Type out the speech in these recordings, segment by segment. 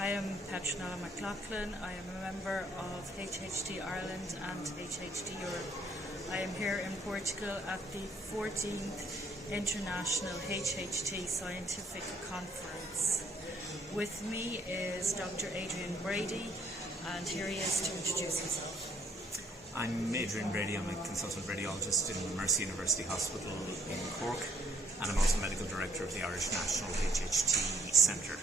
I am Petronella McLaughlin. I am a member of HHT Ireland and HHT Europe. I am here in Portugal at the 14th International HHT Scientific Conference. With me is Dr. Adrian Brady, and here he is to introduce himself. I'm Adrian Brady. I'm a consultant radiologist in Mercy University Hospital in Cork, and I'm also medical director of the Irish National HHT Centre.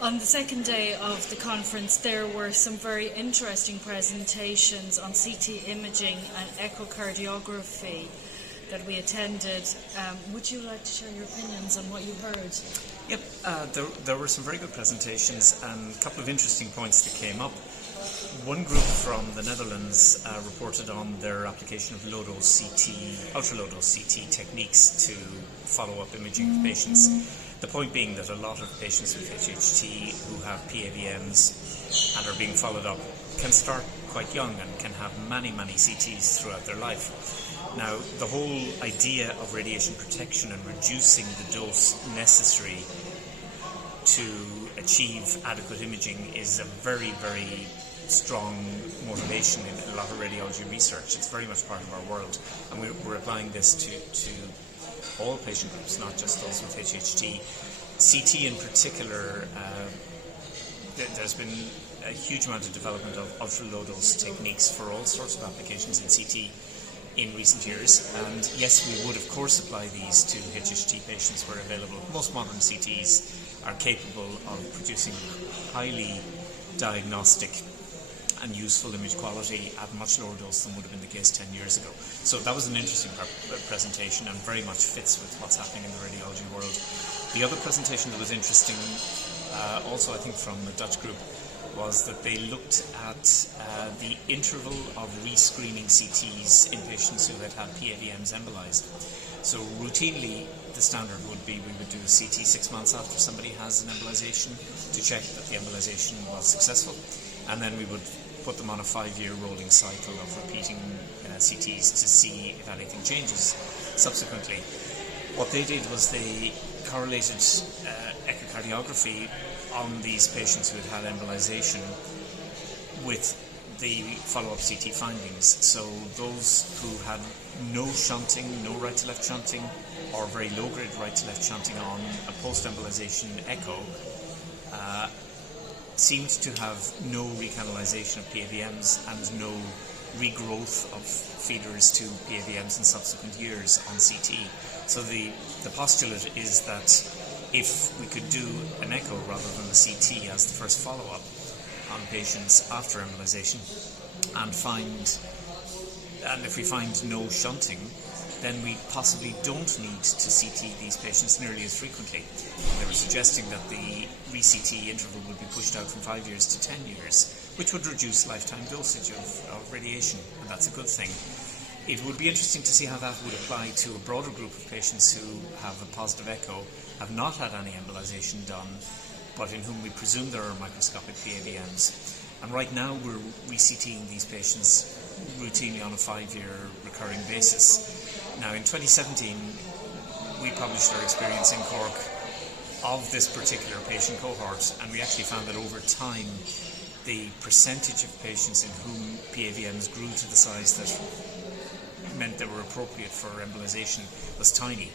On the second day of the conference, there were some very interesting presentations on CT imaging and echocardiography that we attended. Would you like to share your opinions on what you heard? Yep, there were some very good presentations and a couple of interesting points that came up. One group from the Netherlands reported on their application of low-dose CT, ultra-low-dose CT techniques to follow up imaging of patients. The point being that a lot of patients with HHT who have PAVMs and are being followed up can start quite young and can have many CTs throughout their life. Now, the whole idea of radiation protection and reducing the dose necessary to achieve adequate imaging is a very strong motivation in a lot of radiology research. It's very much part of our world, and we're applying this to all patient groups, not just those with HHT. CT in particular, there's been a huge amount of development of ultra-low-dose techniques for all sorts of applications in CT in recent years, and yes, we would of course apply these to HHT patients where available. Most modern CTs are capable of producing highly diagnostic and useful image quality at much lower dose than would have been the case 10 years ago. So that was an interesting presentation and very much fits with what's happening in the radiology world. The other presentation that was interesting, also I think from the Dutch group, was that they looked at the interval of rescreening CTs in patients who had had PAVMs embolized. So routinely, the standard would be we would do a CT 6 months after somebody has an embolization to check that the embolization was successful, and then we would put them on a 5-year rolling cycle of repeating CTs to see if anything changes subsequently. What they did was they correlated echocardiography on these patients who had had embolization with the follow-up CT findings. So those who had no shunting, no right-to-left shunting, or very low-grade right-to-left shunting on a post-embolization echo seemed to have no recanalization of PAVMs and no regrowth of feeders to PAVMs in subsequent years on CT. So the postulate is that if we could do an echo rather than a CT as the first follow-up on patients after embolization and if we find no shunting, then we possibly don't need to CT these patients nearly as frequently. They were suggesting that the re-CT interval would be pushed out from 5 years to 10 years, which would reduce lifetime dosage of radiation, and that's a good thing. It would be interesting to see how that would apply to a broader group of patients who have a positive echo, have not had any embolization done, but in whom we presume there are microscopic PAVMs. And right now we're re-CTing these patients routinely on a 5-year recurring basis. Now in 2017 we published our experience in Cork of this particular patient cohort, and we actually found that over time the percentage of patients in whom PAVMs grew to the size that meant they were appropriate for embolization was tiny.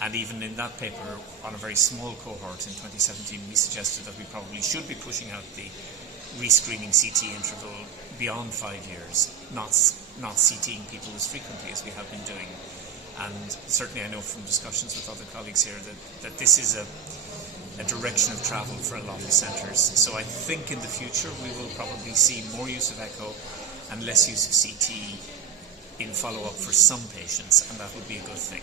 And even in that paper, on a very small cohort in 2017, we suggested that we probably should be pushing out the rescreening CT interval beyond 5 years, not CTing people as frequently as we have been doing. And certainly I know from discussions with other colleagues here that this is a direction of travel for a lot of centres. So I think in the future we will probably see more use of echo and less use of CT in follow-up for some patients, and that would be a good thing.